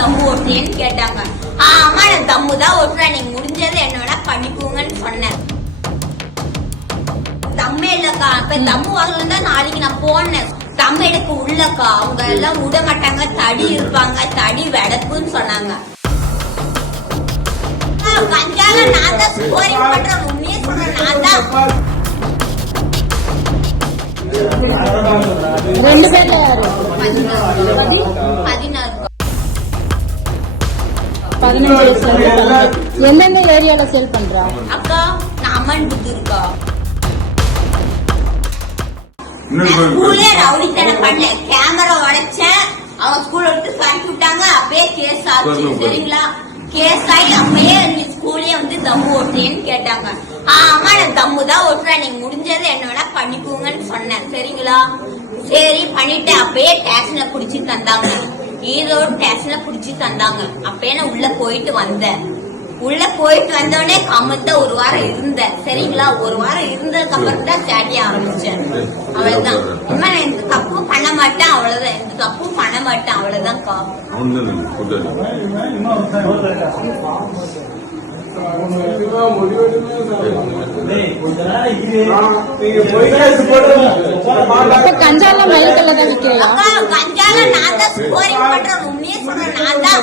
தம்மு ஓட்டுறேன்னு கேட்டாங்க. ஆமா நான் தம்மு தான் ஓட்டுறேன், நீங்க முடிஞ்சது என்னோட பண்ணிக்கோங்கன்னு சொன்னேன். தம்மே இல்லக்கா, இப்ப தம்மு வாங்கலாம் தான் நாளைக்கு நான் போனேன். தம்மு எடுக்க உள்ளக்கா, அவங்க எல்லாம் விட மாட்டாங்க, தடி இருப்பாங்க, தடி வெடப்புன்னு சொன்னாங்க. கஞ்சால நான் தான் ஸ்கோரிங் பண்றேன், உண்மையே சொல்றேன் நான் தான். 2 பேர்ல 15 எந்தெந்த ஏரியால சேல் பண்றா? அக்கா நான் அம்மன் புத்து இருக்கா, ஸ்கூல்ல ரவுடித்தனம் பண்ண, கேமரா உடைச்சேன், அவங்க ஸ்கூல் விட்டு கட்டி விட்டாங்க. அப்பயே கேஸ் ஆச்சு சரிங்களா. கேஸ் ஆகி அப்பயே ஸ்கூல்லே வந்து தம்மு ஓட்டுறேன்னு கேட்டாங்க. ஆமா நான் தம்மு தான் ஓட்டுறேன், நீங்க முடிஞ்சது என்னோட பண்ணிக்கோங்கன்னு சொன்னேன் சரிங்களா. சரி பண்ணிட்டு அப்பயே ஸ்டேஷன்ல புடிச்சு தந்தாங்க, ஈரோடு ஸ்டேஷன்ல புடிச்சு தந்தாங்க. அப்பயே நான் உள்ள போயிட்டு வந்தேன். உள்ள போயிட்டு வந்தோடனே கம்மத்த 1 வாரம் இருந்தேன் சரிங்களா. 1 வாரம் இருந்ததுக்கு அப்புறம் தான் சேட்டிய ஆரம்பிச்சேன். அவ்வளவுதான். நான் எந்த தப்பும் பண்ண மாட்டேன், அவ்வளவுதான். எந்த தப்பும் பண்ண மாட்டேன், அவ்வளவுதான்க்கா. கஞ்சால மயில்கல்ல தான் விற்கிறேன். கஞ்சால நான் தான் ஸ்கோரிங் பண்றேன், உண்மையே சொல்றேன் நான் தான்.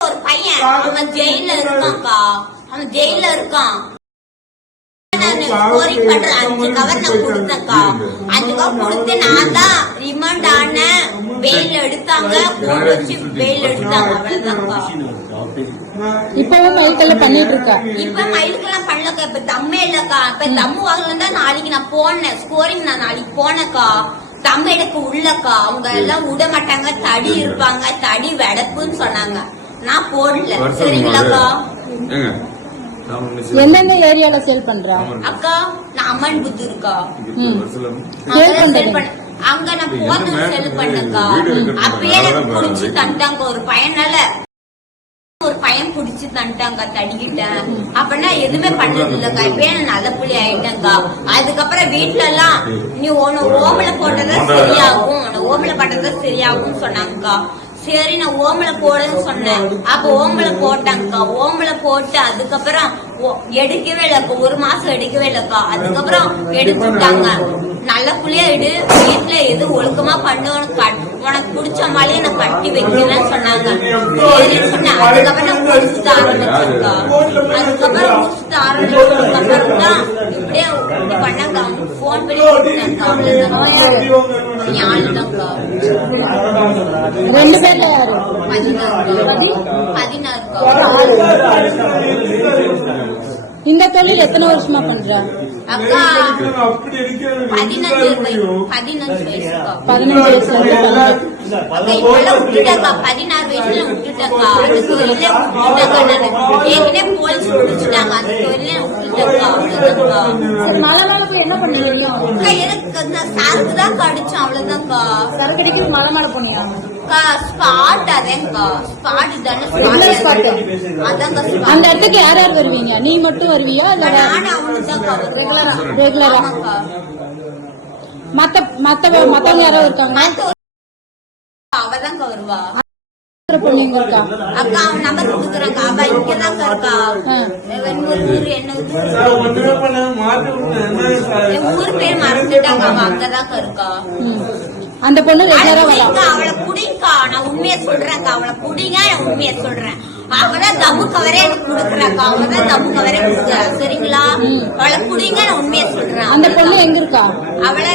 ஒரு பையன் அவன் ஜெயில இருக்கான்க்கா, அவன் ஜெயில இருக்கான். ஸ்கோரிங் பண்றேன் 5 கவர் நான் கொடுத்தேன்க்கா. 5 கவர் கொடுத்து நான் தான் ரிமாண்ட் ஆனேன். பெயில் எடுத்தாங்க, போட்டு வச்சு பெயில் எடுத்தாங்க. அவ்வளவுதான்க்கா. இப்பவும் மயில்கல்ல பண்ணிட்டு இருக்கா? இப்ப மயிலுக்கெல்லாம் பண்ணலக்கா, இப்ப தம்மே இல்லக்கா. இப்ப தம்மு வாங்கலாம் தான் நாளைக்கு நான் போனேன். ஸ்கோரிங் நான் நாளைக்கு போனேக்கா. தம்மு எடுக்க உள்ளக்கா, அவங்க எல்லாம் விட மாட்டாங்க, தடி இருப்பாங்க, தடி வெடப்புன்னு சொன்னாங்க. நான் போடல சரிங்களாக்கா. எந்தெந்த ஏரியால சேல் பண்றா? அக்கா நான் அம்மன் புத்து இருக்கா, அங்க நான் போட்டு செல் பண்ணக்கா. அப்பயே எனக்கு புடிச்சு தந்தாங்க. ஒரு பையன் புடிச்சு தந்துட்டாங்க, தடிக்கிட்டேன். அப்படின்னா எதுவுமே பண்ணது இல்லக்கா. இப்பயே நான் நல்ல புள்ளி ஆயிட்டேங்கா. அதுக்கப்புறம் வீட்டுல எல்லாம் நீ ஒன்னு ஓமல போட்டதான் சரியாகும், ஓமல போட்டதான் சரியாகும் சொன்னாங்கக்கா. சரி நான் ஓமல போடுன்னு சொன்னேன். அப்ப ஓமல போட்டாங்கக்கா. ஓமல போட்டு அதுக்கப்புறம் எடுக்கவே இல்லக்கா. 1 மாசம் எடுக்கவே இல்லக்கா. அதுக்கப்புறம் எடுத்துட்டாங்க. நல்ல புள்ளியா எடு, வீட்டுல எது ஒழுக்கமா பண்ணு, உனக்கு பிடிச்ச மாதிரியே நான் கட்டி வைக்கிறேன்னு சொன்னாங்க. சரின்னு சொன்னேன். அதுக்கப்புறம் நான் முடிச்சுட்டு ஆரம்பிச்சேன்க்கா. அதுக்கப்புறம் முடிச்சுட்டு ஆரம்பிச்சதுக்கப்புறம் தான் இப்படியே பண்ணாங்க. போன் பண்ணி கொடுத்தாங்க. அவ்வளவுதான் ஞானதான்க்கா. 2 பேர்ல 16. இந்த தொழில் எத்தனை வருஷமா பண்ற? அக்கா 15 வயசுக்கா. 15 வயசுல விட்டுட்டாக்கா. 16 வயசுல விட்டுட்டாக்கா. அந்த தொழிலே விட்டுட்டாக்கா. ஏற்கனவே போலீஸ் பிடிச்சிட்டாங்க. அந்த தொழிலே விட்டுட்டாக்கா. மழை நாள் போய் என்ன பண்ணுவீங்க? எனக்கு அந்த சரக்கு தான் கடிச்சோம், அவ்வளவுதான்க்கா. சரக்கு அடிக்க மழை மாட போனீங்க? ஸ்பாட் அதேங்கா, ஸ்பாட் தானே. அந்த இடத்துக்கு யார் யார் வருவீங்க? நீ மட்டும் வருவியா இல்ல ரெகுலரா? மத்தவங்க யாரோ இருக்காங்க? அவதாங்க வருவா. பொண்ணுங்க இருக்கா? அக்கா அவன் நம்பர் கொடுக்குறாங்க. அவ இங்கதாங்க இருக்கா. என் ஊர் பேர் மறந்துட்டாங்க. அவ அங்கதாங்க இருக்கா. அந்த பொண்ணு ரெகுலரா அவளை குடிங்கா. நான் உண்மையை சொல்றேன்க்கா, அவளை குடிங்க. நான் உண்மையை சொல்றேன். அவதான் தம்மு கவரே எனக்கு கொடுக்குறாக்கா. அவதான் தம்மு கவரே கொடுக்குறா சரிங்களா. அவளை குடிங்க, நான் உண்மையை சொல்றேன். அந்த பொண்ணு எங்க இருக்கா? அவளை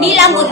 நீலாம்பூர்.